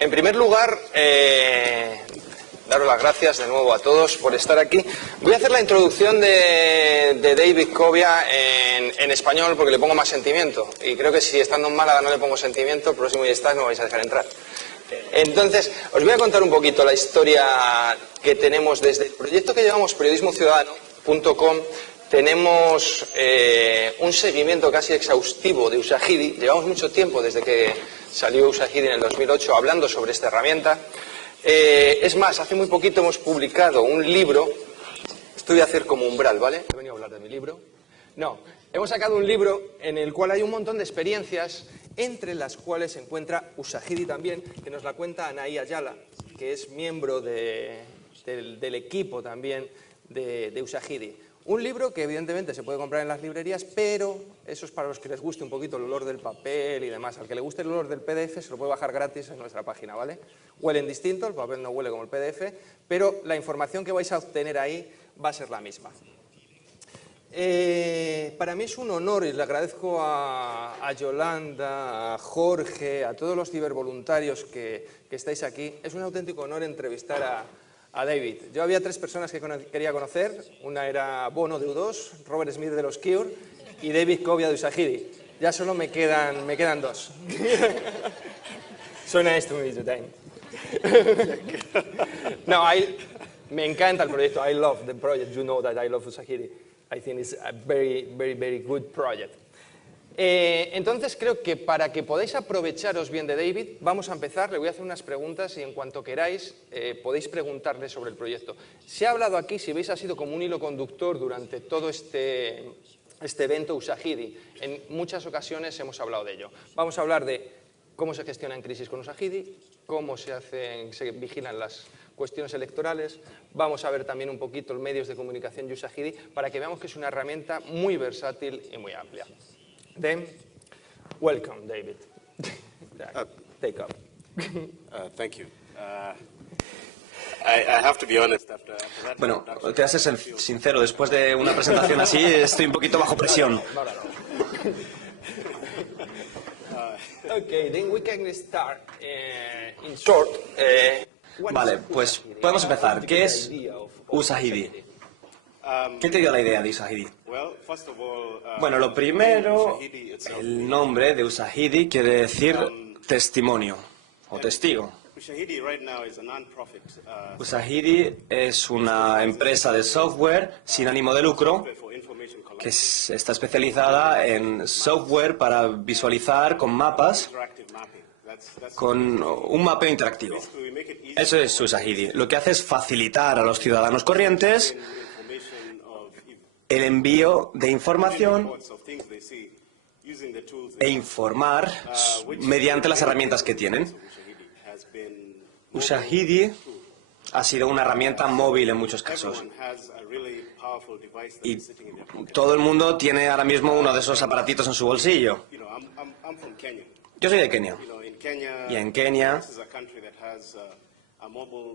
En primer lugar, daros las gracias de nuevo a todos por estar aquí. Voy a hacer la introducción de David Covia en español porque le pongo más sentimiento. Y creo que si estando en Málaga no le pongo sentimiento, el próximo día no me vais a dejar entrar. Entonces, os voy a contar un poquito la historia que tenemos desde el proyecto que llevamos, periodismociudadano.com. Tenemos un seguimiento casi exhaustivo de Usahidi. Llevamos mucho tiempo desde que salió Usahidi en el 2008 hablando sobre esta herramienta. Es más, hace muy poquito hemos publicado un libro. Esto voy a hacer como umbral, ¿vale? He venido a hablar de mi libro. No, hemos sacado un libro en el cual hay un montón de experiencias, entre las cuales se encuentra Usahidi también, que nos la cuenta Anaí Ayala, que es miembro del equipo también de Usahidi. Un libro que evidentemente se puede comprar en las librerías, pero eso es para los que les guste un poquito el olor del papel y demás. Al que le guste el olor del PDF se lo puede bajar gratis en nuestra página, ¿vale? Huelen distinto, el papel no huele como el PDF, pero la información que vais a obtener ahí va a ser la misma. Para mí es un honor y le agradezco a Yolanda, a Jorge, a todos los cibervoluntarios que estáis aquí. Es un auténtico honor entrevistar a David. Yo había 3 personas que quería conocer. Una era Bono de U2, Robert Smith de los Cure y David Covia de Usahidi. Ya solo me quedan 2. So nice to meet you, Dan. No, me encanta el proyecto. I love the project. You know that I love Usahidi. I think it's a very, very, very good project. Entonces creo que para que podáis aprovecharos bien de David, vamos a empezar. Le voy a hacer unas preguntas y en cuanto queráis podéis preguntarle sobre el proyecto. Se ha hablado aquí, si veis, ha sido como un hilo conductor durante todo este evento Usahidi. En muchas ocasiones hemos hablado de ello. Vamos a hablar de cómo se gestiona en crisis con Usahidi, cómo se vigilan las cuestiones electorales. Vamos a ver también un poquito los medios de comunicación de Usahidi para que veamos que es una herramienta muy versátil y muy amplia. Then, welcome, David. Take up. Thank you. I have to be honest after that. Bueno, tengo que ser sincero, después de una presentación así estoy un poquito bajo presión. Okay, then we can start in short. Vale, pues podemos empezar. ¿Qué es Usahidi? ¿Qué te dio la idea de Usahidi? Bueno, lo primero, el nombre de Usahidi quiere decir testimonio o testigo. Usahidi es una empresa de software sin ánimo de lucro que está especializada en software para visualizar con mapas, con un mapeo interactivo. Eso es Usahidi. Lo que hace es facilitar a los ciudadanos corrientes el envío de información e informar mediante las herramientas que tienen. Usahidi ha sido una herramienta móvil en muchos casos. Y todo el mundo tiene ahora mismo uno de esos aparatitos en su bolsillo. Yo soy de Kenia. Y en Kenia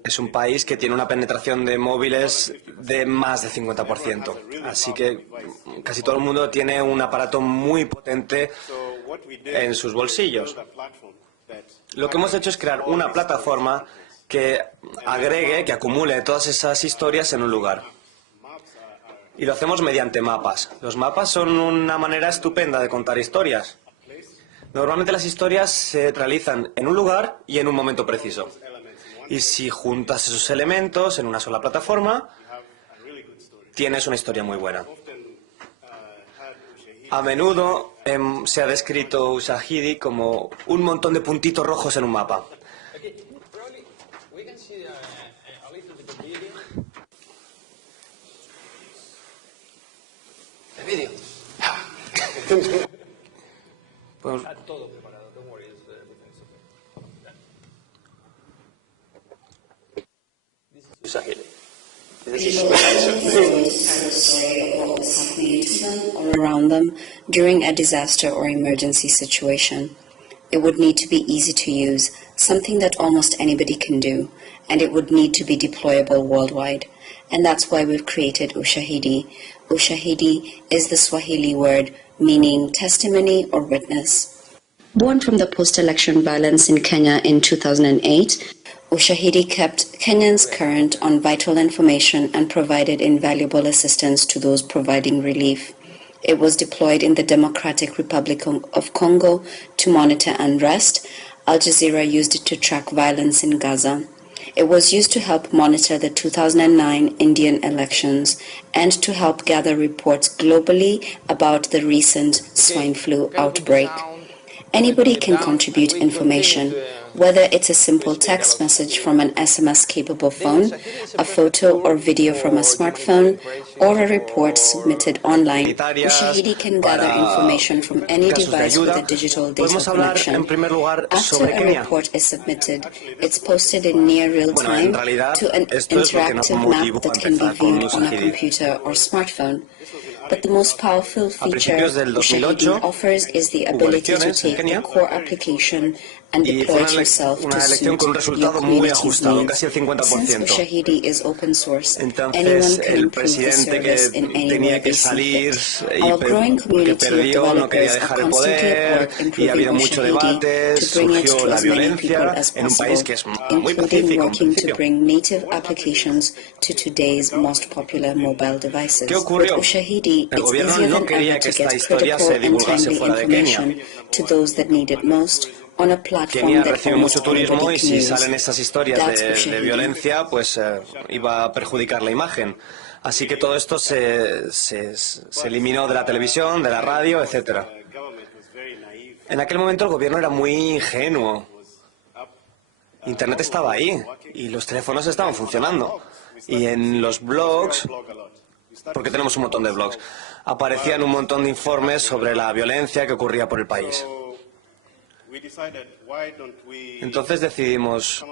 es un país que tiene una penetración de móviles de más de 50%. Así que casi todo el mundo tiene un aparato muy potente en sus bolsillos. Lo que hemos hecho es crear una plataforma que agregue, que acumule todas esas historias en un lugar. Y lo hacemos mediante mapas. Los mapas son una manera estupenda de contar historias. Normalmente las historias se realizan en un lugar y en un momento preciso. Y si juntas esos elementos en una sola plataforma, tienes una historia muy buena. A menudo se ha descrito Usahidi como un montón de puntitos rojos en un mapa. ¿El vídeo? Pues, Está todo preparado, don't worry. Usahidi. What was happening to them or around them during a disaster or emergency situation. It would need to be easy to use, something that almost anybody can do, and it would need to be deployable worldwide. And that's why we've created Usahidi. Usahidi is the Swahili word meaning testimony or witness. Born from the post-election violence in Kenya in 2008, Ushahidi kept Kenyans current on vital information and provided invaluable assistance to those providing relief. It was deployed in the Democratic Republic of Congo to monitor unrest. Al Jazeera used it to track violence in Gaza. It was used to help monitor the 2009 Indian elections and to help gather reports globally about the recent swine flu outbreak. Anybody can contribute information, whether it's a simple text message from an SMS-capable phone, a photo or video from a smartphone, or a report submitted online. Ushahidi can gather information from any device with a digital data connection. After a report is submitted, it's posted in near real time to an interactive map that can be viewed on a computer or smartphone. But the most powerful feature Ushahidi offers is the ability to take the core application and deploy it yourself to suit your community's needs. Since Ushahidi is open source, anyone can improve the service in any way they see fit. Our growing community of developers are constantly at work improving Ushahidi to bring it to as many people as possible, including working to bring native applications to today's most popular mobile devices. With Ushahidi, it's easier than ever to get critical and timely information to those that need it most on a platform Kenia that recibe mucho almost anybody turismo y can si use. salen esas historias That's de Ushahidi. violencia, pues iba a perjudicar la imagen. Así que todo esto se eliminó de la televisión, de la radio, etcétera. En aquel momento el gobierno era muy ingenuo. Internet estaba ahí y los teléfonos estaban funcionando. Y en los blogs, porque tenemos un montón de blogs, aparecían un montón de informes sobre la violencia que ocurría por el país. Entonces decidimos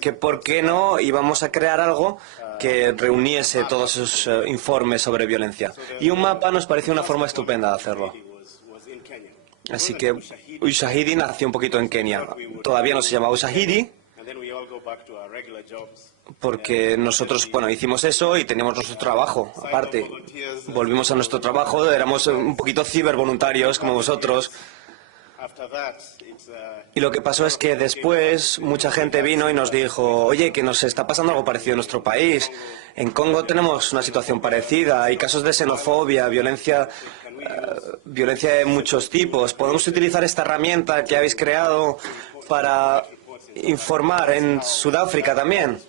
que por qué no íbamos a crear algo que reuniese todos esos informes sobre violencia. Y un mapa nos pareció una forma estupenda de hacerlo. Así que Ushahidi nació un poquito en Kenia. Todavía no se llama Ushahidi, porque nosotros, bueno, hicimos eso y teníamos nuestro trabajo, aparte. Volvimos a nuestro trabajo, éramos un poquito cibervoluntarios como vosotros. Y lo que pasó es que después mucha gente vino y nos dijo, oye, que nos está pasando algo parecido en nuestro país. En Congo tenemos una situación parecida, hay casos de xenofobia, violencia de muchos tipos. ¿Podemos utilizar esta herramienta que habéis creado para informar en Sudáfrica también?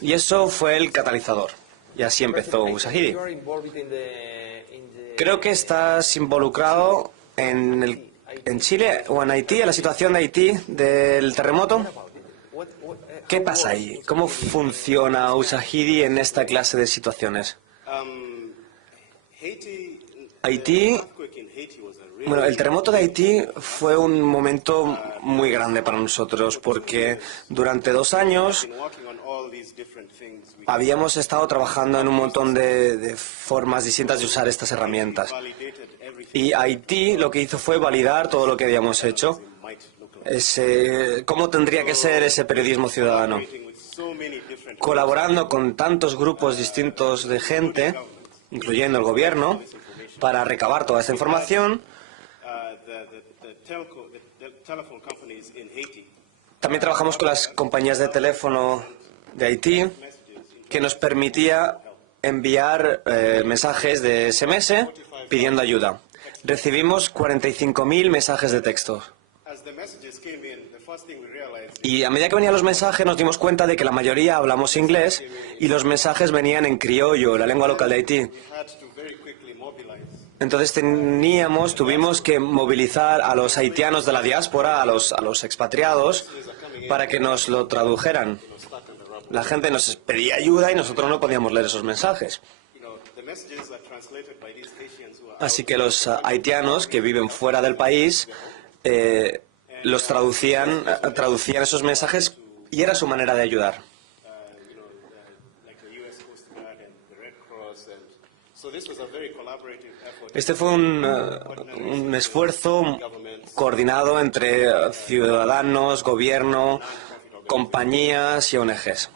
Y eso fue el catalizador. Y así empezó Ushahidi. Creo que estás involucrado en Chile o en Haití, en la situación de Haití, del terremoto. ¿Qué pasa ahí? ¿Cómo funciona Ushahidi en esta clase de situaciones? Haití, bueno, el terremoto de Haití fue un momento muy grande para nosotros porque durante 2 años habíamos estado trabajando en un montón de formas distintas de usar estas herramientas. Y Haití lo que hizo fue validar todo lo que habíamos hecho, cómo tendría que ser ese periodismo ciudadano. Colaborando con tantos grupos distintos de gente, incluyendo el gobierno, para recabar toda esta información. También trabajamos con las compañías de teléfono de Haití, que nos permitía enviar mensajes de SMS pidiendo ayuda. Recibimos 45.000 mensajes de texto. Y a medida que venían los mensajes nos dimos cuenta de que la mayoría hablamos inglés y los mensajes venían en criollo, la lengua local de Haití. Entonces tuvimos que movilizar a los haitianos de la diáspora, a los expatriados, para que nos lo tradujeran. La gente nos pedía ayuda y nosotros no podíamos leer esos mensajes. Así que los haitianos que viven fuera del país traducían esos mensajes y era su manera de ayudar. Este fue un esfuerzo coordinado entre ciudadanos, gobierno, compañías y ONGs.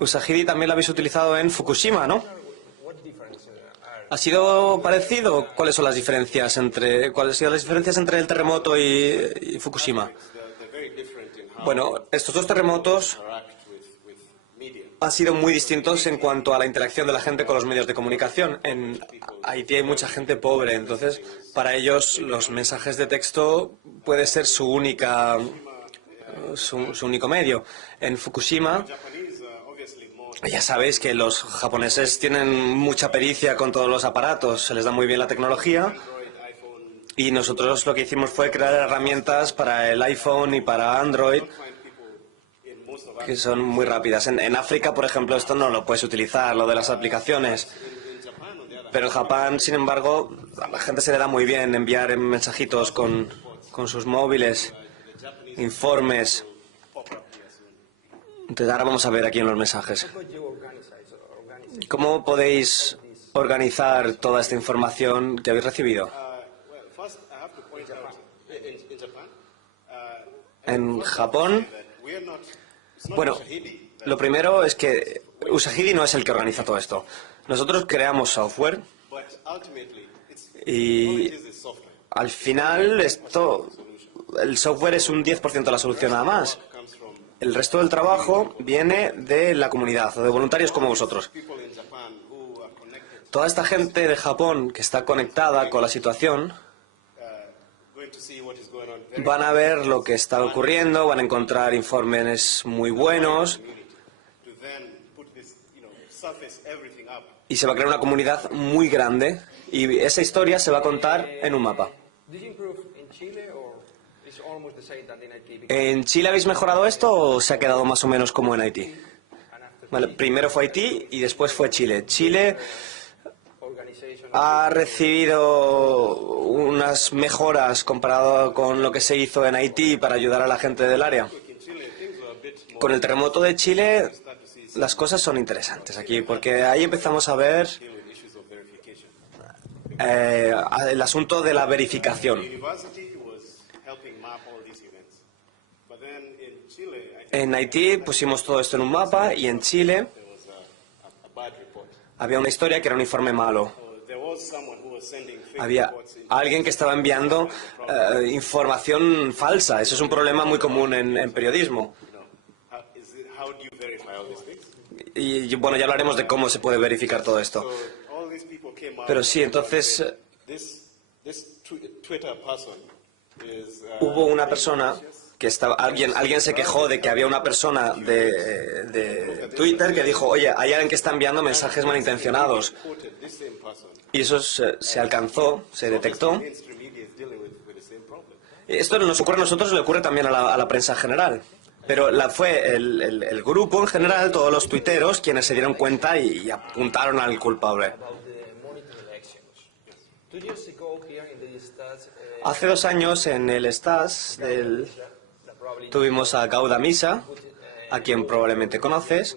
Ushahidi también lo habéis utilizado en Fukushima, ¿no? ¿Ha sido parecido? ¿Cuáles son las diferencias cuáles han sido las diferencias entre el terremoto y Fukushima? Bueno, estos dos terremotos han sido muy distintos en cuanto a la interacción de la gente con los medios de comunicación. En Haití hay mucha gente pobre, entonces para ellos los mensajes de texto puede ser su único medio. En Fukushima, ya sabéis que los japoneses tienen mucha pericia con todos los aparatos, se les da muy bien la tecnología y nosotros lo que hicimos fue crear herramientas para el iPhone y para Android que son muy rápidas. En África, por ejemplo, esto no lo puedes utilizar, lo de las aplicaciones. Pero en Japón, sin embargo, a la gente se le da muy bien enviar mensajitos con sus móviles, informes. Entonces ahora vamos a ver aquí en los mensajes. ¿Cómo podéis organizar toda esta información que habéis recibido? En Japón, bueno, lo primero es que Usahidi no es el que organiza todo esto. Nosotros creamos software y al final el software es un 10% de la solución nada más. El resto del trabajo viene de la comunidad o de voluntarios como vosotros. Toda esta gente de Japón que está conectada con la situación van a ver lo que está ocurriendo, van a encontrar informes muy buenos y se va a crear una comunidad muy grande y esa historia se va a contar en un mapa. ¿En Chile habéis mejorado esto o se ha quedado más o menos como en Haití? Vale, primero fue Haití y después fue Chile. Chile ha recibido unas mejoras comparado con lo que se hizo en Haití para ayudar a la gente del área. Con el terremoto de Chile las cosas son interesantes aquí porque ahí empezamos a ver el asunto de la verificación. En Haití pusimos todo esto en un mapa y en Chile había una historia que era un informe malo. Había alguien que estaba enviando información falsa. Eso es un problema muy común en periodismo. Y bueno, ya hablaremos de cómo se puede verificar todo esto. Pero sí, entonces hubo una persona que alguien se quejó de que había una persona de Twitter que dijo, oye, hay alguien que está enviando mensajes malintencionados. Y eso se alcanzó, se detectó. Esto nos ocurre a nosotros, le ocurre también a la prensa general. Pero fue el grupo en general, todos los tuiteros, quienes se dieron cuenta y apuntaron al culpable. Hace 2 años en el STAS tuvimos a Gauda Misa, a quien probablemente conoces,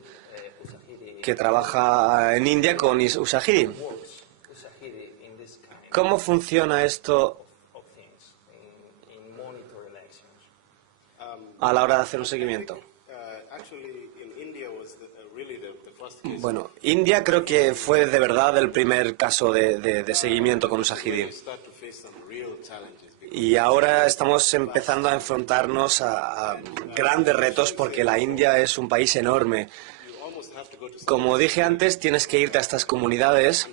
que trabaja en India con Usahidi. ¿Cómo funciona esto a la hora de hacer un seguimiento? Bueno, India creo que fue de verdad el primer caso de seguimiento con Usahidi. Y ahora estamos empezando a enfrentarnos a grandes retos porque la India es un país enorme. Como dije antes, tienes que irte a estas comunidades.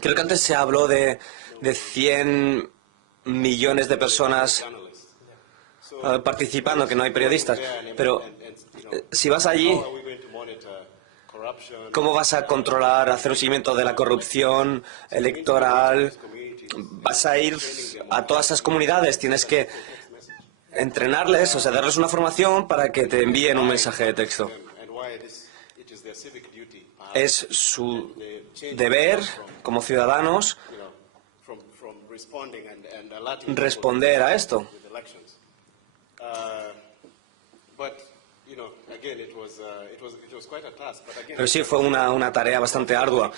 Creo que antes se habló de 100 millones de personas participando, que no hay periodistas. Pero si vas allí, ¿cómo vas a controlar, hacer un seguimiento de la corrupción electoral? Vas a ir a todas esas comunidades, tienes que entrenarles, o sea, darles una formación para que te envíen un mensaje de texto. Es su deber, como ciudadanos, responder a esto. Pero sí, fue una tarea bastante ardua.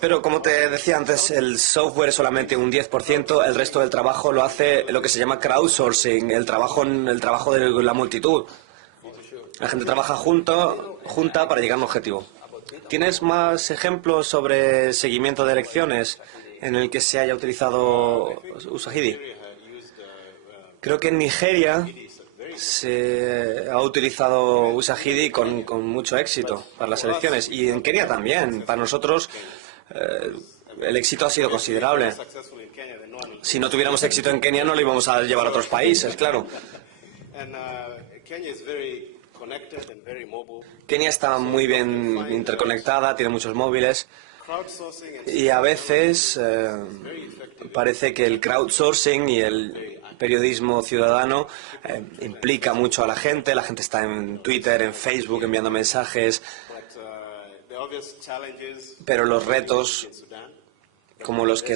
Pero como te decía antes, el software es solamente un 10%, el resto del trabajo lo hace lo que se llama crowdsourcing, el trabajo de la multitud. La gente trabaja junta para llegar a un objetivo. ¿Tienes más ejemplos sobre seguimiento de elecciones en el que se haya utilizado Usahidi? Creo que en Nigeria se ha utilizado Usahidi con mucho éxito para las elecciones y en Kenia también. Para nosotros el éxito ha sido considerable. Si no tuviéramos éxito en Kenia no lo íbamos a llevar a otros países, claro. Kenia está muy bien interconectada, tiene muchos móviles y a veces parece que el crowdsourcing y el periodismo ciudadano implica mucho a la gente está en Twitter, en Facebook enviando mensajes, pero los retos como los que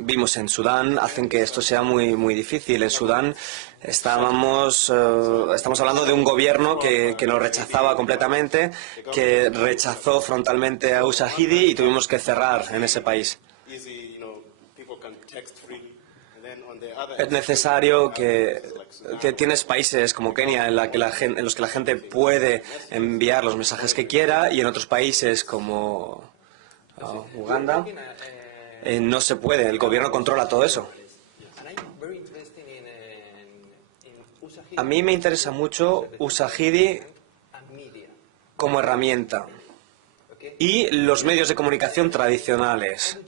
vimos en Sudán hacen que esto sea muy difícil. En Sudán estamos hablando de un gobierno que nos rechazaba completamente, que rechazó frontalmente a Usahidi y tuvimos que cerrar en ese país. Es necesario que tienes países como Kenia en los que la gente puede enviar los mensajes que quiera y en otros países como Uganda no se puede, el gobierno controla todo eso. A mí me interesa mucho Usahidi como herramienta y los medios de comunicación tradicionales.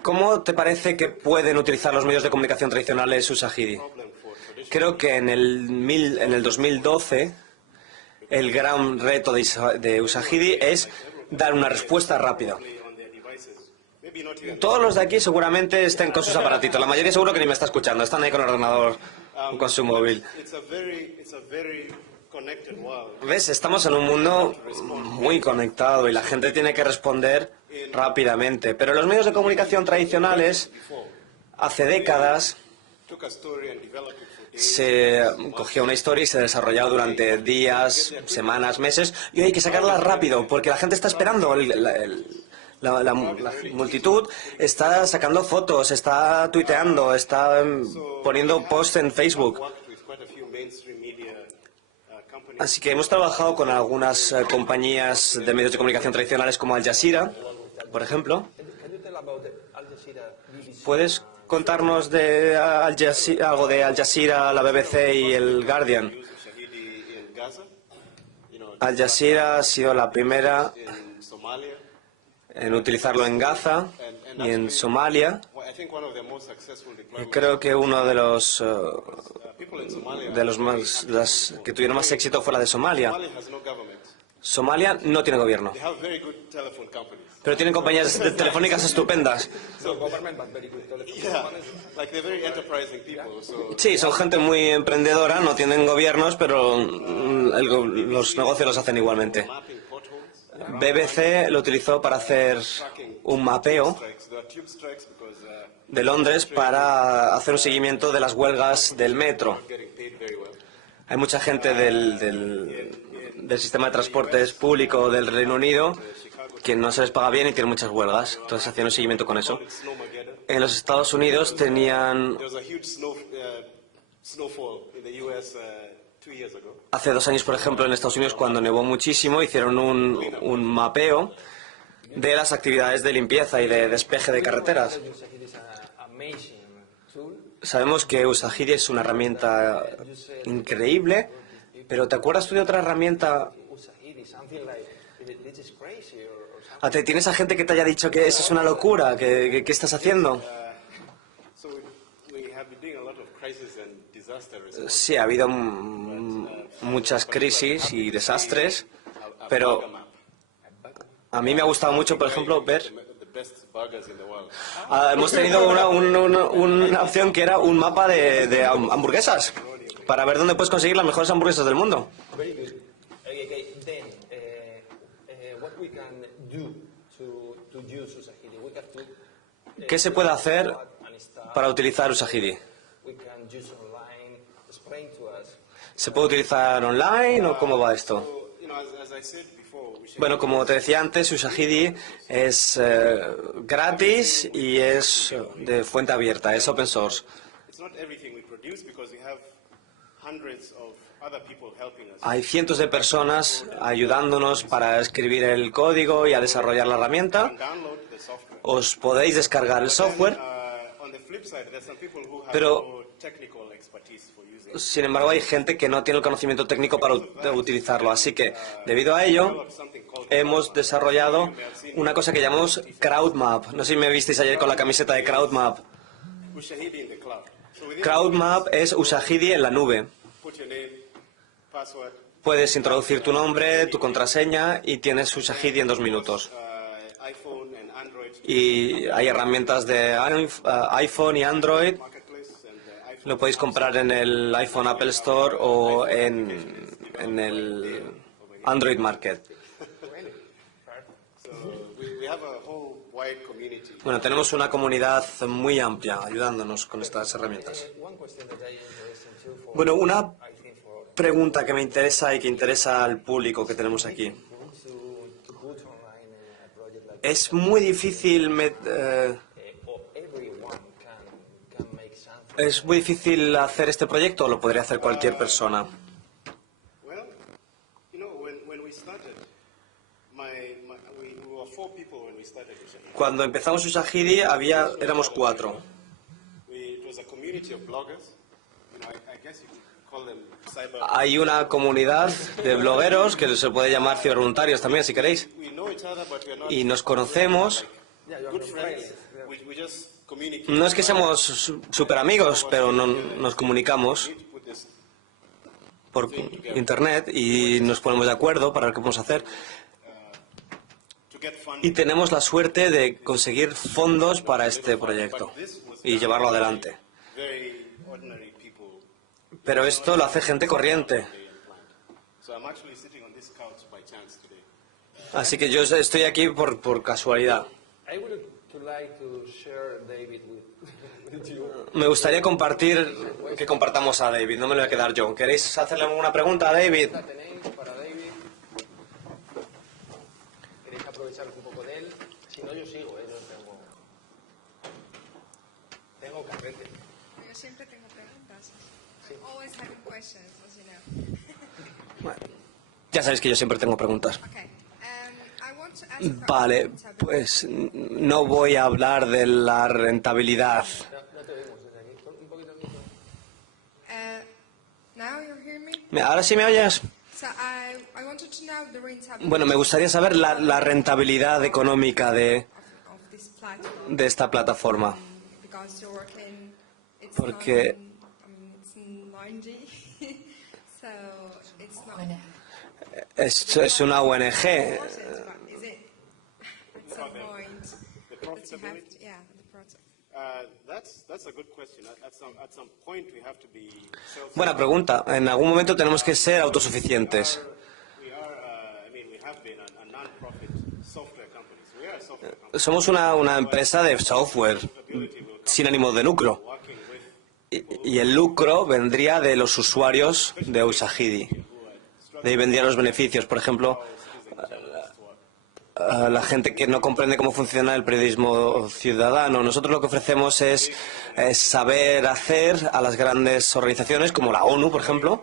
¿Cómo te parece que pueden utilizar los medios de comunicación tradicionales Usahidi? Creo que en el 2012 el gran reto de Usahidi es dar una respuesta rápida. Todos los de aquí seguramente estén con sus aparatitos. La mayoría seguro que ni me está escuchando. Están ahí con el ordenador o con su móvil. ¿Ves? Estamos en un mundo muy conectado y la gente tiene que responder rápidamente. Pero los medios de comunicación tradicionales, hace décadas, se cogía una historia y se desarrollaba durante días, semanas, meses, y hay que sacarla rápido, porque la gente está esperando. La multitud está sacando fotos, está tuiteando, está poniendo posts en Facebook. Así que hemos trabajado con algunas compañías de medios de comunicación tradicionales como Al Jazeera, por ejemplo. ¿Puedes contarnos de algo de Al Jazeera, la BBC y el Guardian? Al Jazeera ha sido la primera en utilizarlo en Gaza y en Somalia. Y creo que uno de los que tuvieron más éxito fue la de Somalia. Somalia no tiene gobierno, pero tienen compañías telefónicas estupendas. Sí, son gente muy emprendedora, no tienen gobiernos, pero los negocios los hacen igualmente. BBC lo utilizó para hacer un mapeo de Londres para hacer un seguimiento de las huelgas del metro. Hay mucha gente del sistema de transportes público del Reino Unido que no se les paga bien y tienen muchas huelgas. Entonces hacían un seguimiento con eso. En los Estados Unidos tenían... Hace 2 años, por ejemplo, en Estados Unidos, cuando nevó muchísimo, hicieron un mapeo de las actividades de limpieza y de despeje de carreteras. Sabemos que Usahidi es una herramienta increíble, pero ¿te acuerdas tú de otra herramienta? ¿Tienes a gente que te haya dicho que eso es una locura? ¿Qué estás haciendo? Sí, ha habido muchas crisis y desastres, pero a mí me ha gustado mucho, por ejemplo, ver... hemos tenido una opción que era un mapa de hamburguesas, para ver dónde puedes conseguir las mejores hamburguesas del mundo. ¿Qué se puede hacer para utilizar Usahidi? ¿Se puede utilizar online o cómo va esto? Bueno, como te decía antes, Usahidi es gratis y es de fuente abierta, es open source. hundreds of other people helping us. Hay cientos de personas ayudándonos para escribir el código y a desarrollar la herramienta. Download the software. Os podéis descargar el software, On the flip side, there's some people who have pero no technical expertise for using it. sin embargo hay gente que no tiene el conocimiento técnico para utilizarlo. Así que, debido a ello, Something called hemos desarrollado una cosa que llamamos CrowdMap. No sé si me visteis ayer con la camiseta de CrowdMap. Ushahidi in the cloud. So within CrowdMap es Ushahidi en la nube. put your name, password, Puedes introducir tu nombre, tu contraseña y tienes Ushahidi en 2 minutos. iPhone and Android Y hay herramientas de iPhone y Android. marketplace, and iPhone. Lo podéis comprar en el iPhone Apple Store o en el Android Market. So we have a whole wide community. Bueno, tenemos una comunidad muy amplia ayudándonos con estas herramientas. Bueno, una pregunta que me interesa y que interesa al público que tenemos aquí. Es muy difícil hacer este proyecto, o lo podría hacer cualquier persona. Well, you know, when we started, we were 4 people when we started Ushahidi. Cuando empezamos Ushahidi éramos 4. It was a community of bloggers. You know, I guess you could call them cyber. Hay una comunidad de blogueros que se puede llamar cibervoluntarios también, si queréis. We know each other, but we are not Y nos conocemos. good friends. We just communicate. No es que seamos súper amigos, pero nos comunicamos We need to put this. por internet y nos ponemos de acuerdo para ver qué podemos hacer. To get funding. Y tenemos la suerte de conseguir fondos para este proyecto y llevarlo adelante. Very ordinary people. Pero esto lo hace gente corriente. So I'm actually sitting on this couch by chance today. Así que yo estoy aquí por casualidad. I would like to share David with you. Me gustaría que compartamos a David, no me lo voy a quedar yo. ¿Queréis hacerle alguna pregunta a David? La tenéis para David. ¿Queréis aprovechar un poco de él? Si no, yo sigo, no tengo carrete. Yo siempre tengo preguntas. I'm always having questions, as you know. Ya sabéis que yo siempre tengo preguntas. Okay. I want to ask about Vale, rentability. pues no voy a hablar de la rentabilidad. No te oímos desde aquí. Un poquito de micro. Now you hear me? ¿Ahora sí me oyes? So I wanted to know the rentability Bueno, me gustaría saber la rentabilidad económica of this platform de esta plataforma. because you're working. It's Porque- it's in 9G, so it's not. Es una ONG. Important, but is it at some point that you have to, yeah, the project? That's a good question. At some point, we have to be self. Buena pregunta. En algún momento tenemos que ser autosuficientes. We are. We have been a non-profit software company. So we are a software company. Somos una empresa de software sin ánimo de lucro. Working with Y el lucro vendría de los usuarios de Ushahidi. De ahí vendrían los beneficios. Por ejemplo, a la gente que no comprende cómo funciona el periodismo ciudadano. Nosotros lo que ofrecemos es saber hacer a las grandes organizaciones como la ONU, por ejemplo,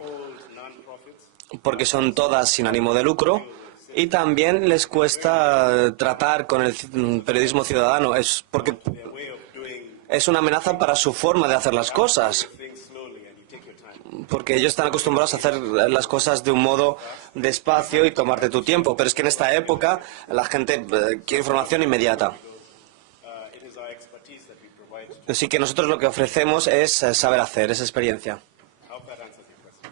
porque son todas sin ánimo de lucro, y también les cuesta tratar con el periodismo ciudadano. Es porque way of doing es una amenaza para su forma de hacer las cosas. things slowly, and you take your time. Porque ellos están acostumbrados a hacer las cosas de un modo despacio y tomarte tu tiempo. Pero es que en esta época la gente quiere información inmediata. It is our expertise that we provide. Así que nosotros lo que ofrecemos es saber hacer, esa experiencia. I hope that answers your question.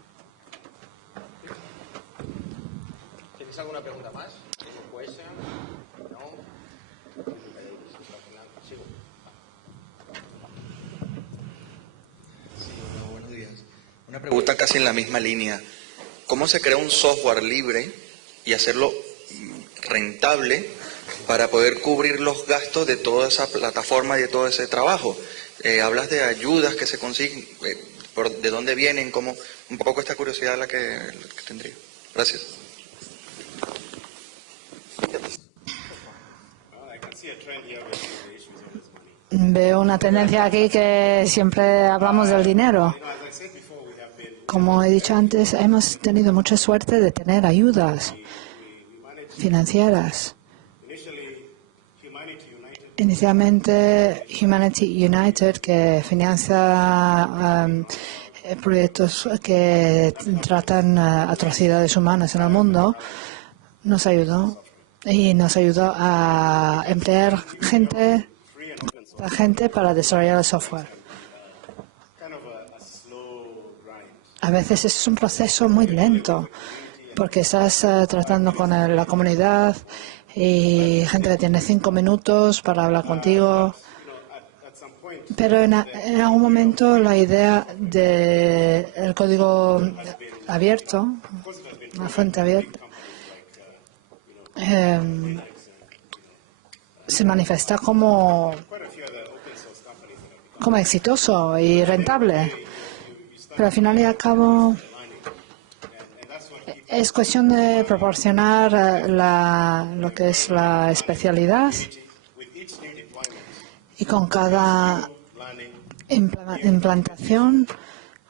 ¿Tenéis alguna pregunta más? ¿Alguna question? No. Sigo. Hola, buenos días. Una pregunta casi en la misma línea. ¿Cómo se crea un software libre y hacerlo rentable para poder cubrir los gastos de toda esa plataforma y de todo ese trabajo? Hablas de ayudas que se consiguen, ¿de dónde vienen? ¿Cómo? Un poco esta curiosidad la que tendría. Gracias. I can see a trend here with the issues of this money. Veo una tendencia aquí que siempre hablamos del dinero. As I said before, we have been como he dicho antes, hemos tenido mucha suerte de tener ayudas financieras. Inicialmente, Humanity United, que financia proyectos que tratan atrocidades humanas en el mundo, nos ayudó a emplear gente para desarrollar el software. A veces es un proceso muy lento, porque estás tratando con la comunidad y gente que tiene 5 minutos para hablar contigo. Pero en algún momento la idea del código abierto, la fuente abierta, se manifiesta como exitoso y rentable. Pero al final y al cabo es cuestión de proporcionar lo que es la especialidad, y con cada implantación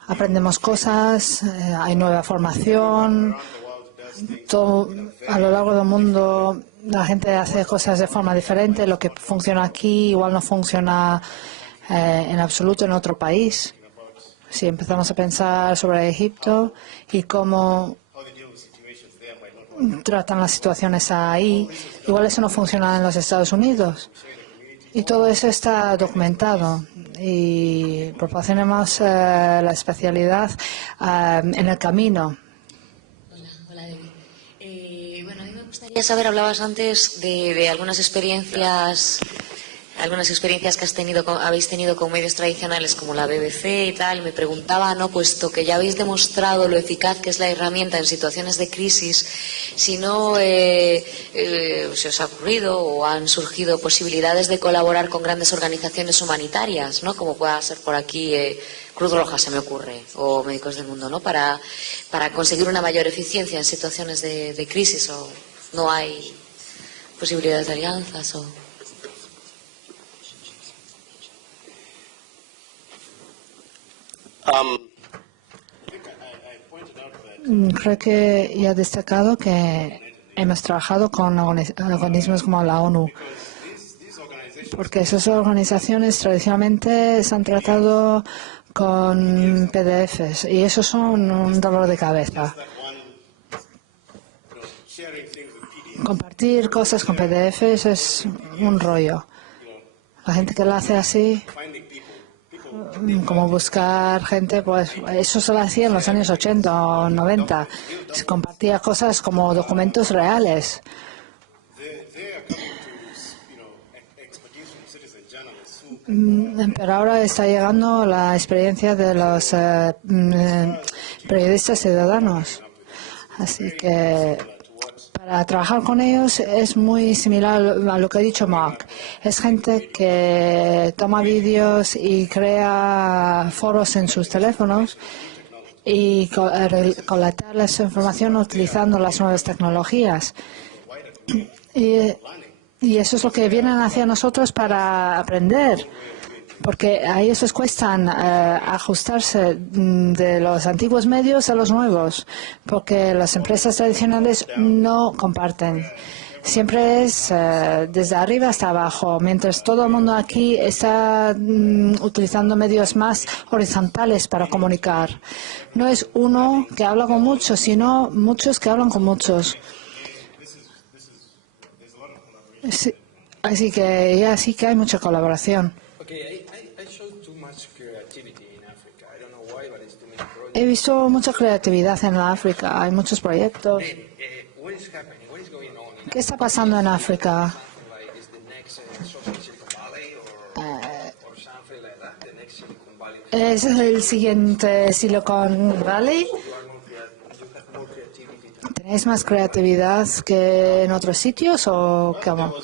aprendemos cosas, hay nueva formación, todo a lo largo del mundo la gente hace cosas de forma diferente, lo que funciona aquí igual no funciona en absoluto en otro país. Si empezamos a pensar sobre Egipto y cómo tratan las situaciones ahí, igual eso no funciona en los Estados Unidos. Y todo eso está documentado y proporcionamos la especialidad en el camino. Hola David. Bueno, a mí me gustaría saber, hablabas antes de algunas experiencias que habéis tenido con medios tradicionales como la BBC y tal. Me preguntaba, ¿no?, puesto que ya habéis demostrado lo eficaz que es la herramienta en situaciones de crisis, si no se os ha ocurrido o han surgido posibilidades de colaborar con grandes organizaciones humanitarias, ¿no?, como pueda ser por aquí Cruz Roja, se me ocurre, o Médicos del Mundo, ¿no?, para conseguir una mayor eficiencia en situaciones de crisis, o no hay posibilidades de alianzas o... Creo que ya he destacado que hemos trabajado con organismos como la ONU, porque esas organizaciones tradicionalmente se han tratado con PDFs y esos son un dolor de cabeza. Compartir cosas con PDFs es un rollo. La gente que lo hace así, como buscar gente, pues eso se lo hacía en los años 80 o 90. Se compartía cosas como documentos reales. Pero ahora está llegando la experiencia de los periodistas ciudadanos. Así que para trabajar con ellos es muy similar a lo que ha dicho Mark. Es gente que toma vídeos y crea foros en sus teléfonos y colectar esa información utilizando las nuevas tecnologías. Y eso es lo que vienen hacia nosotros para aprender, porque a ellos les cuesta ajustarse de los antiguos medios a los nuevos, porque las empresas tradicionales no comparten. Siempre es desde arriba hasta abajo, mientras todo el mundo aquí está utilizando medios más horizontales para comunicar. No es uno que habla con muchos, sino muchos que hablan con muchos. Sí, así que ya sí que hay mucha colaboración. He visto mucha creatividad en África, hay muchos proyectos. ¿Qué está pasando en África? ¿Es el siguiente Silicon Valley? ¿Tenéis más creatividad que en otros sitios o cómo?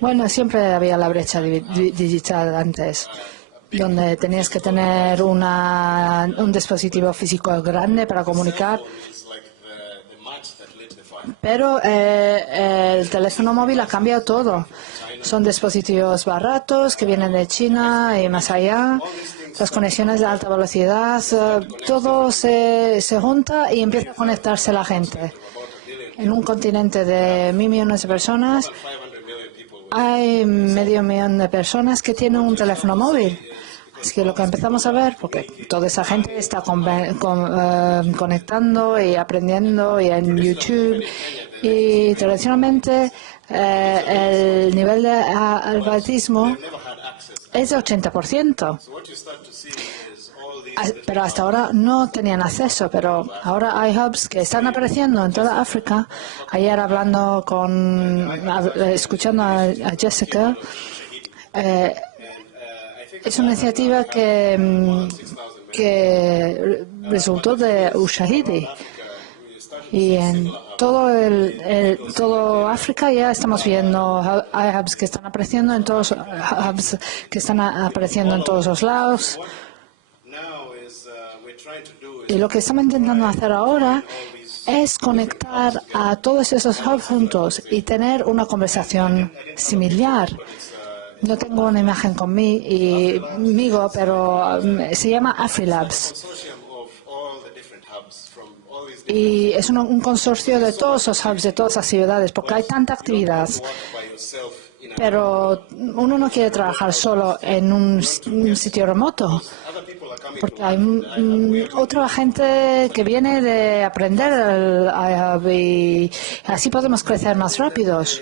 Bueno, siempre había la brecha digital antes, donde tenías que tener un dispositivo físico grande para comunicar. Pero el teléfono móvil ha cambiado todo. Son dispositivos baratos que vienen de China y más allá. Las conexiones de alta velocidad, todo se junta y empieza a conectarse la gente. En un continente de 1.000 millones de personas, hay 500 millones de personas que tienen un teléfono móvil. Así que lo que empezamos a ver, porque toda esa gente está conectando y aprendiendo y en YouTube, y tradicionalmente el nivel de alfabetismo es de 80%. Pero hasta ahora no tenían acceso, pero ahora hay hubs que están apareciendo en toda África. Ayer escuchando a Jessica, es una iniciativa que resultó de Ushahidi. Y en todo África ya estamos viendo hay hubs que están apareciendo en todos los lados. Y lo que estamos intentando hacer ahora es conectar a todos esos hubs juntos y tener una conversación similar. No tengo una imagen conmigo, pero se llama AfriLabs. Y es un consorcio de todos los hubs, de todas las ciudades, porque hay tanta actividad. Pero uno no quiere trabajar solo en un sitio remoto, porque hay otra gente que viene de aprender el iHub y así podemos crecer más rápidos.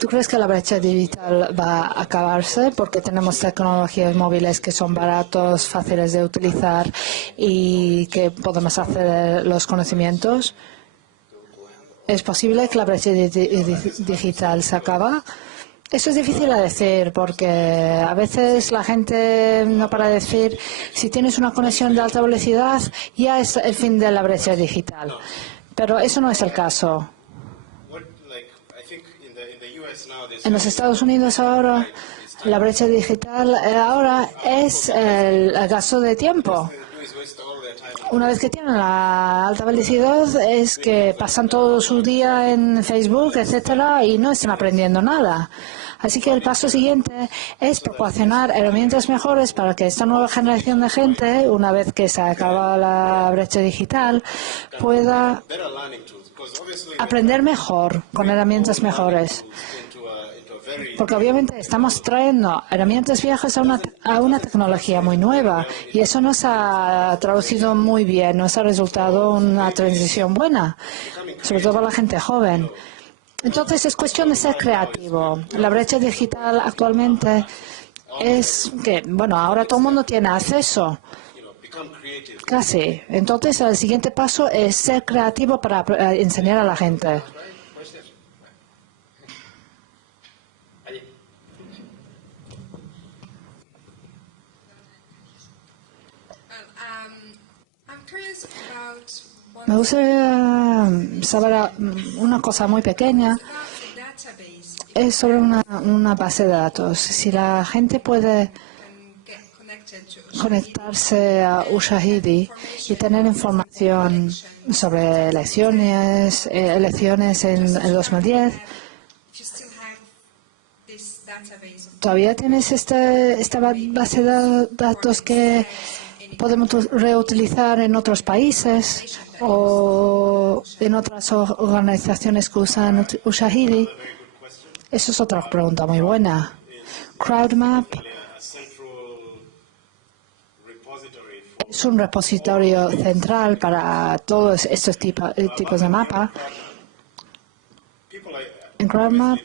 ¿Tú crees que la brecha digital va a acabarse porque tenemos tecnologías móviles que son baratos, fáciles de utilizar y que podemos acceder los conocimientos? ¿Es posible que la brecha digital se acabe? Eso es difícil de decir porque a veces la gente no para de decir si tienes una conexión de alta velocidad ya es el fin de la brecha digital. Pero eso no es el caso. En los Estados Unidos ahora la brecha digital ahora es el gasto de tiempo. Una vez que tienen la alta velocidad es que pasan todo su día en Facebook, etcétera, y no están aprendiendo nada. Así que el paso siguiente es proporcionar herramientas mejores para que esta nueva generación de gente, una vez que se acaba la brecha digital, pueda aprender mejor con herramientas mejores. Porque obviamente estamos trayendo herramientas viejas a una tecnología muy nueva y eso nos ha traducido muy bien, nos ha resultado una transición buena, sobre todo para la gente joven. Entonces es cuestión de ser creativo. La brecha digital actualmente es que, bueno, ahora todo el mundo tiene acceso. Casi. Entonces el siguiente paso es ser creativo para enseñar a la gente. Me gustaría saber una cosa muy pequeña. Es sobre una base de datos. Si la gente puede conectarse a Ushahidi y tener información sobre elecciones en el 2010, ¿todavía tienes esta base de datos que podemos reutilizar en otros países o en otras organizaciones que usan Ushahidi? Eso es otra pregunta muy buena. CrowdMap es un repositorio central para todos estos tipos de mapa. En CrowdMap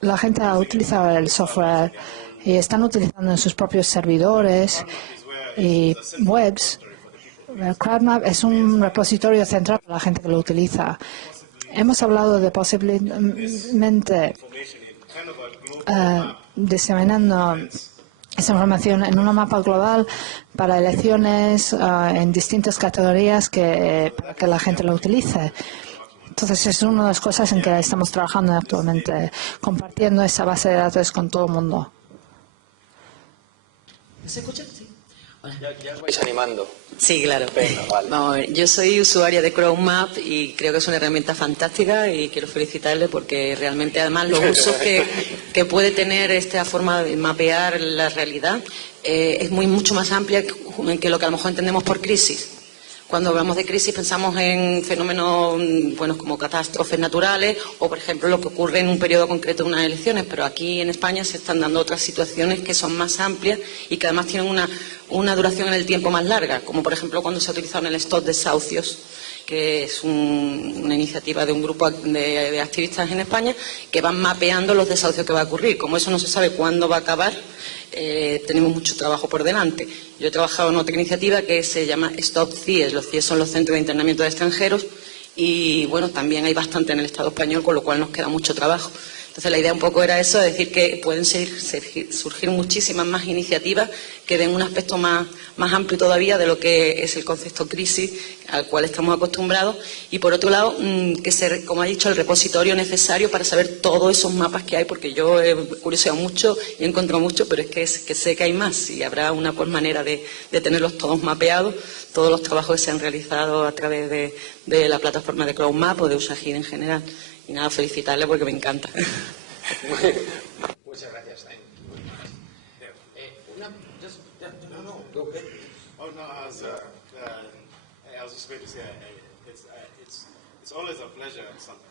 la gente ha utilizado el software y están utilizando en sus propios servidores y webs. CrowdMap es un repositorio central para la gente que lo utiliza. Hemos hablado de posiblemente diseminando esa información en una mapa global para elecciones en distintas categorías para que la gente lo utilice. Entonces, es una de las cosas en que estamos trabajando actualmente, compartiendo esa base de datos con todo el mundo. ¿Se escucha? Sí. Ya os vais animando. Sí, claro. Venga, vale. Vamos a ver, yo soy usuaria de Chrome Map y creo que es una herramienta fantástica y quiero felicitarle porque realmente además los usos que puede tener esta forma de mapear la realidad es mucho más amplia que lo que a lo mejor entendemos por crisis. Cuando hablamos de crisis pensamos en fenómenos como catástrofes naturales o, por ejemplo, lo que ocurre en un periodo concreto de unas elecciones, pero aquí en España se están dando otras situaciones que son más amplias y que además tienen una duración en el tiempo más larga, como por ejemplo cuando se ha utilizado en el stop desahucios, que es una iniciativa de un grupo de activistas en España que van mapeando los desahucios que va a ocurrir. Como eso no se sabe cuándo va a acabar, tenemos mucho trabajo por delante. Yo he trabajado en otra iniciativa que se llama Stop CIES. Los CIES son los centros de internamiento de extranjeros y bueno, también hay bastante en el Estado español, con lo cual nos queda mucho trabajo. Entonces la idea un poco era eso, decir que pueden surgir muchísimas más iniciativas que den un aspecto más amplio todavía de lo que es el concepto crisis al cual estamos acostumbrados y por otro lado que ser, como ha dicho, el repositorio necesario para saber todos esos mapas que hay, porque yo he curioseado mucho y he encontrado mucho, pero es que sé que hay más y habrá una manera de tenerlos todos mapeados, todos los trabajos que se han realizado a través de la plataforma de Chrome Map o de Usagir en general. Y nada, felicitarle porque me encanta. Muchas gracias.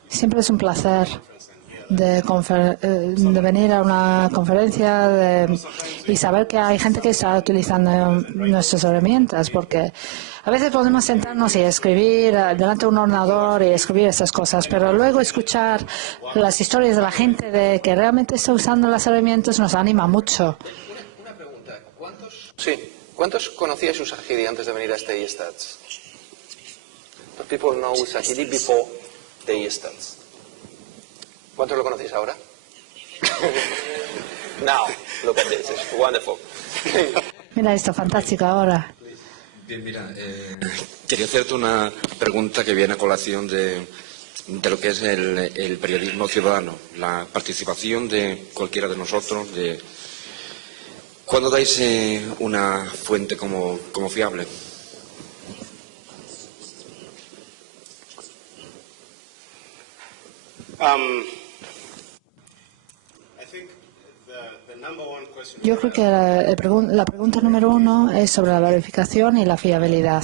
Siempre es un placer de venir a una conferencia y saber que hay gente que está utilizando nuestras herramientas, porque a veces podemos sentarnos y escribir delante de un ordenador y escribir esas cosas, pero luego escuchar las historias de la gente de que realmente está usando las herramientas nos anima mucho. Una pregunta. ¿Cuántos conocíais Usagiri antes de venir a este eStats? The people know Usagiri before the eStats. ¿Cuántos lo conocéis ahora? Now, look at this, it's wonderful. Mira esto, fantástico ahora. Bien, mira, quería hacerte una pregunta que viene a colación de lo que es el periodismo ciudadano, la participación de cualquiera de nosotros. ¿Cuándo dais una fuente como fiable? Yo creo que la pregunta número uno es sobre la verificación y la fiabilidad,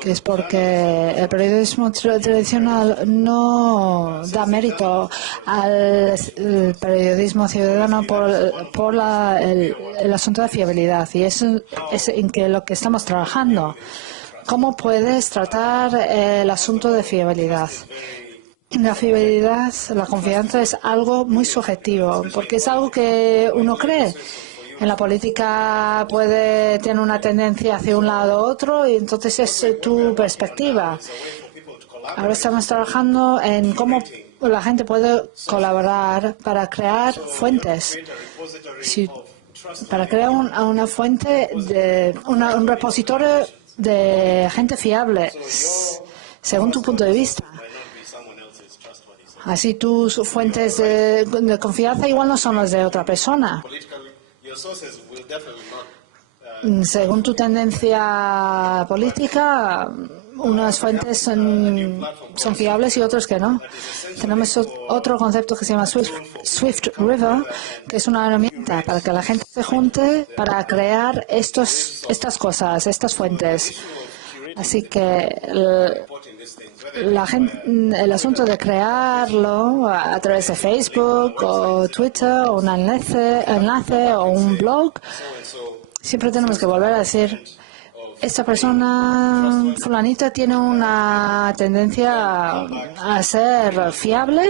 que es porque el periodismo tradicional no da mérito al periodismo ciudadano por el asunto de fiabilidad, y eso es en lo que estamos trabajando. ¿Cómo puedes tratar el asunto de fiabilidad? La fiabilidad, la confianza es algo muy subjetivo, porque es algo que uno cree. En la política tiene una tendencia hacia un lado u otro y entonces es tu perspectiva. Ahora estamos trabajando en cómo la gente puede colaborar para crear fuentes. Para crear una fuente, un repositorio de gente fiable, según tu punto de vista. Así tus fuentes de confianza igual no son las de otra persona. Según tu tendencia política, unas fuentes son fiables y otras que no. Tenemos otro concepto que se llama Swift River, que es una herramienta para que la gente se junte para crear estas cosas, estas fuentes. Así que el asunto de crearlo a través de Facebook o Twitter o un enlace o un blog, siempre tenemos que volver a decir, esta persona fulanita tiene una tendencia a ser fiable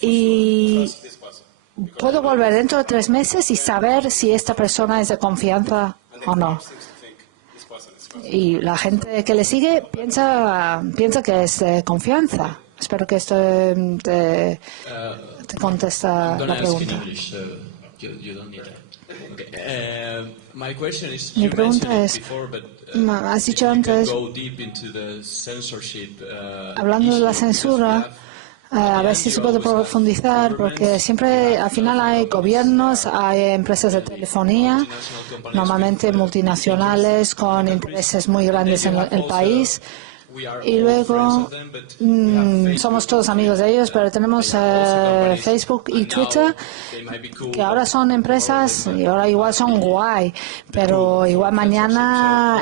y puedo volver dentro de 3 meses y saber si esta persona es de confianza o no. Y la gente que le sigue piensa que es de confianza. Espero que esto te contesta la pregunta. Mi pregunta es, has dicho antes, hablando de la censura, A ver si se puede profundizar, porque siempre al final hay gobiernos, hay empresas de telefonía, normalmente multinacionales con intereses muy grandes en el país. Y luego somos todos amigos de ellos, pero tenemos Facebook y Twitter, que ahora son empresas y ahora igual son guay, pero igual mañana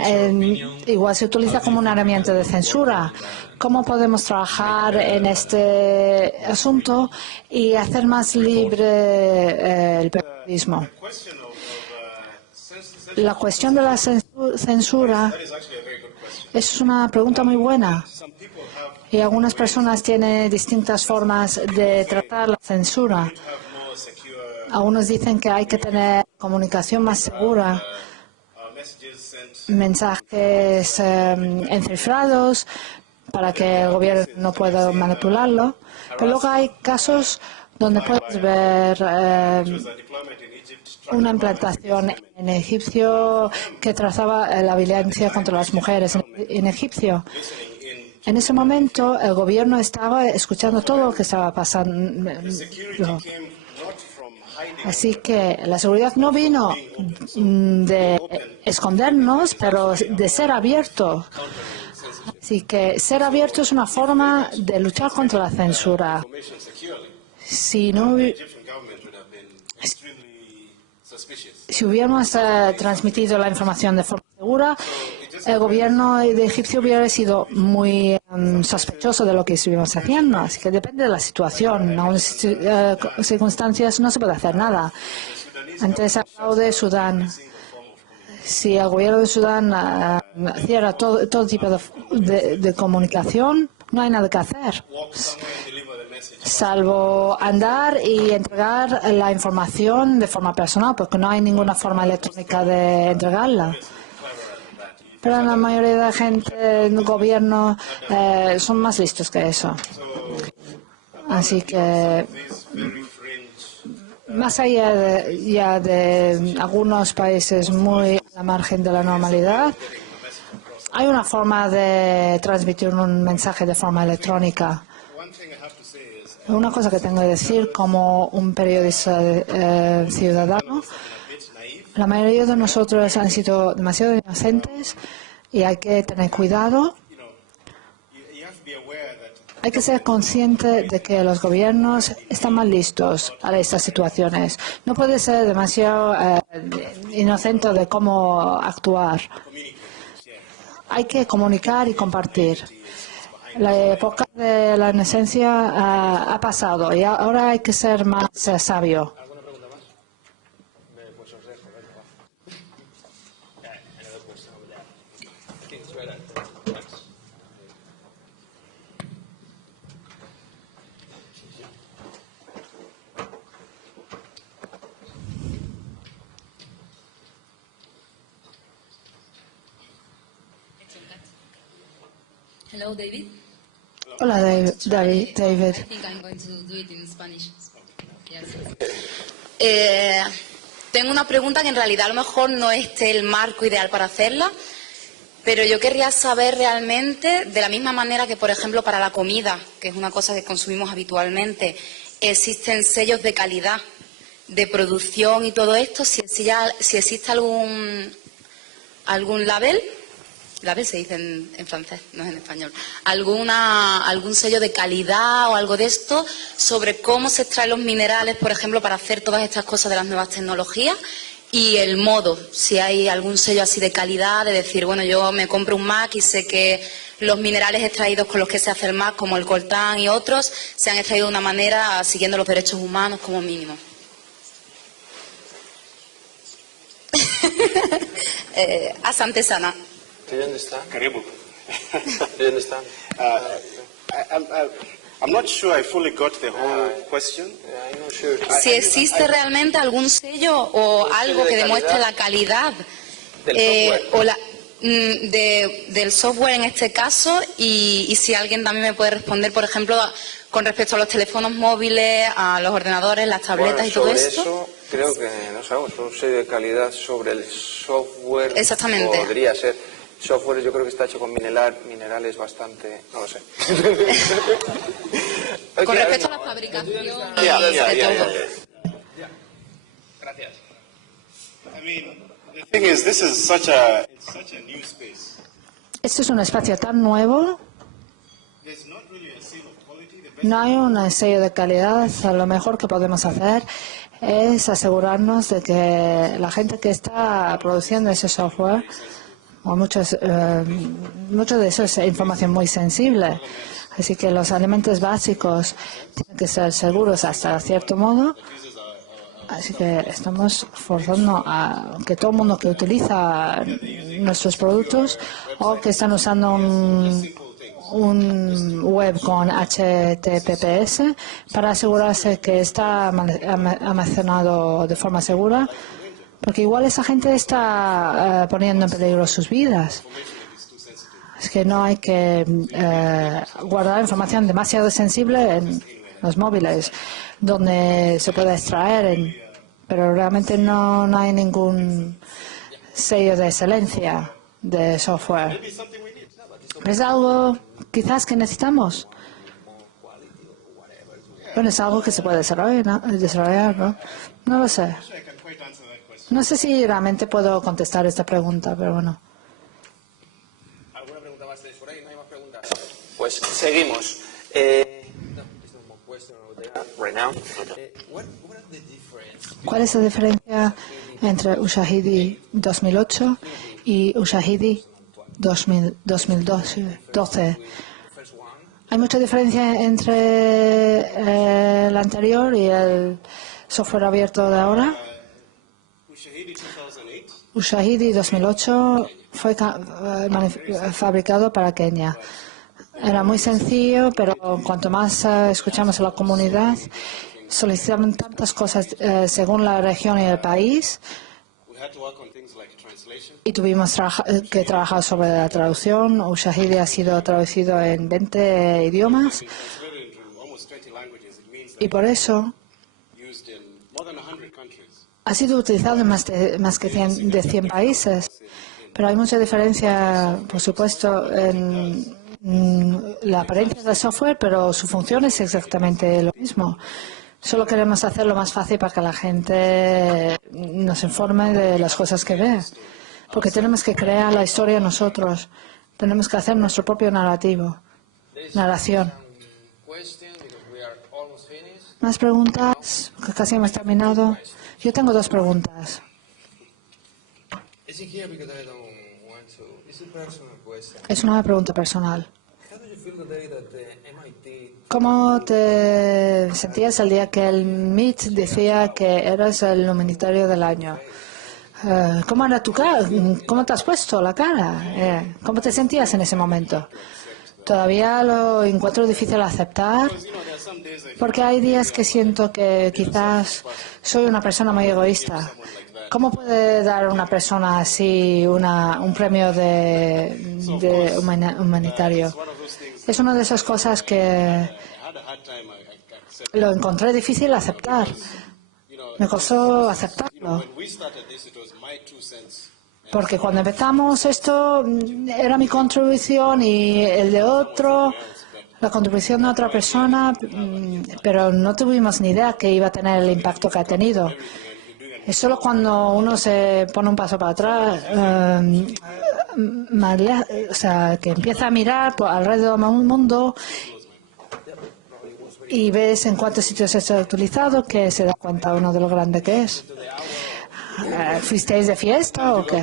igual se utiliza como una herramienta de censura. ¿Cómo podemos trabajar en este asunto y hacer más libre el periodismo? La cuestión de la censura es una pregunta muy buena y algunas personas tienen distintas formas de tratar la censura. Algunos dicen que hay que tener comunicación más segura, mensajes encifrados para que el gobierno no pueda manipularlo. Pero luego hay casos donde puedes ver una implantación en egipcio que trazaba la violencia contra las mujeres en egipcio. En ese momento el gobierno estaba escuchando todo lo que estaba pasando. Así que la seguridad no vino de escondernos, pero de ser abierto. Así que ser abierto es una forma de luchar contra la censura. Si hubiéramos transmitido la información de forma segura, el gobierno de Egipcio hubiera sido muy sospechoso de lo que estuvimos haciendo. Así que depende de la situación. En algunas circunstancias no se puede hacer nada. Antes he hablado de Sudán. Si el gobierno de Sudán cierra todo tipo de comunicación, no hay nada que hacer, salvo andar y entregar la información de forma personal, porque no hay ninguna forma electrónica de entregarla. Pero la mayoría de la gente del gobierno son más listos que eso. Así que, más allá de algunos países muy a la margen de la normalidad, hay una forma de transmitir un mensaje de forma electrónica. Una cosa que tengo que decir como un periodista ciudadano, la mayoría de nosotros han sido demasiado inocentes y hay que tener cuidado. Hay que ser consciente de que los gobiernos están más listos a estas situaciones. No puede ser demasiado inocente de cómo actuar. Hay que comunicar y compartir. La época de la inocencia ha pasado y ahora hay que ser más sabio. Hello, David. Hola, David. I think I'm going to do it in Spanish. Tengo una pregunta que en realidad a lo mejor no es el marco ideal para hacerla, pero yo querría saber realmente, de la misma manera que, por ejemplo, para la comida, que es una cosa que consumimos habitualmente, existen sellos de calidad, de producción y todo esto, si existe algún label. Label se dice en francés, no es en español. Algún sello de calidad o algo de esto sobre cómo se extraen los minerales, por ejemplo, para hacer todas estas cosas de las nuevas tecnologías y el modo, si hay algún sello así de calidad, de decir, bueno, yo me compro un Mac y sé que los minerales extraídos con los que se hace el Mac, como el coltán y otros, se han extraído de una manera siguiendo los derechos humanos como mínimo. Asante sana. Do you understand? Karibu. Do you understand? I'm not sure I fully got the whole question. I'm not sure. Si existe realmente algún sello o algo que demuestre la calidad del software en este caso y si alguien también me puede responder, por ejemplo, con respecto a los teléfonos móviles, a los ordenadores, las tabletas y todo esto. Eso creo que no sabemos, un sello de calidad sobre el software. Exactamente. Podría ser. Software yo creo que está hecho con minerales bastante, no lo sé. Con respecto a la fabricación de todo. Gracias. I mean, the thing is, this is such a new space. Esto es un espacio tan nuevo. There's not really a seal of quality. The best No hay un sello de calidad. Lo mejor que podemos hacer es asegurarnos de que la gente que está produciendo ese software, o mucho de eso es información muy sensible, así que los elementos básicos tienen que ser seguros hasta cierto modo. Así que estamos forzando a que todo el mundo que utiliza nuestros productos o que están usando un web con HTTPS para asegurarse que está almacenado de forma segura, porque igual esa gente está poniendo en peligro sus vidas. Es que no hay que guardar información demasiado sensible en los móviles, donde se puede extraer, pero realmente no hay ningún sello de excelencia de software. ¿Es algo quizás que necesitamos? Bueno, es algo que se puede desarrollar, ¿no? No lo sé. No sé si realmente puedo contestar esta pregunta, pero bueno. ¿Alguna pregunta más tenéis por ahí? ¿No hay más preguntas? Pues seguimos. ¿Cuál es la diferencia entre Ushahidi 2008 y Ushahidi 2012? ¿Hay mucha diferencia entre el anterior y el software abierto de ahora? Ushahidi 2008 fue fabricado para Kenia. Era muy sencillo, pero cuanto más escuchamos a la comunidad, solicitaban tantas cosas según la región y el país, y tuvimos que trabajar sobre la traducción. Ushahidi ha sido traducido en 20 idiomas, y por eso ha sido utilizado en más que 100 países. Pero hay mucha diferencia, por supuesto, en la apariencia del software, pero su función es exactamente lo mismo. Solo queremos hacerlo más fácil para que la gente nos informe de las cosas que ve. Porque tenemos que crear la historia nosotros. Tenemos que hacer nuestro propio narración. ¿Más preguntas? Que casi hemos terminado. Yo tengo 2 preguntas. Es una pregunta personal. ¿Cómo te sentías el día que el MIT decía que eras el luminitario del año? ¿Cómo era tu cara? ¿Cómo te has puesto la cara? ¿Cómo te sentías en ese momento? Todavía lo encuentro difícil de aceptar, porque hay días que siento que quizás soy una persona muy egoísta. ¿Cómo puede dar una persona así un premio de humanitario? Es una de esas cosas que lo encontré difícil de aceptar. Me costó aceptarlo. Porque cuando empezamos esto era mi contribución y el de otro, la contribución de otra persona, pero no tuvimos ni idea que iba a tener el impacto que ha tenido. Es solo cuando uno se pone un paso para atrás, o sea, que empieza a mirar alrededor del mundo y ves en cuántos sitios se ha utilizado, que se da cuenta uno de lo grande que es. ¿Fuisteis de fiesta o qué?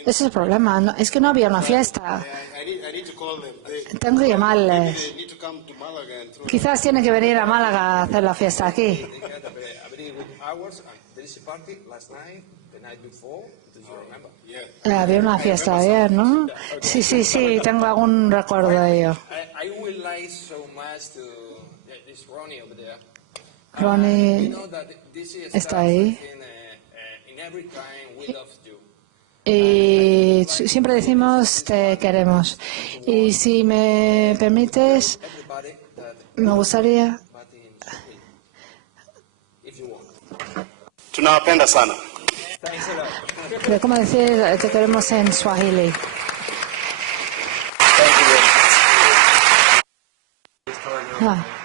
Ese es el problema. No, es que no había una fiesta. Tengo que llamarles. Quizás tiene que venir a Málaga a hacer la fiesta aquí. Había una fiesta ayer, ¿no? Sí, tengo algún recuerdo de ello. Ronnie está ahí. Y siempre decimos te queremos. Y si me permites, me gustaría... Tunawapenda sana. ¿Cómo decir te queremos en Swahili? Ah.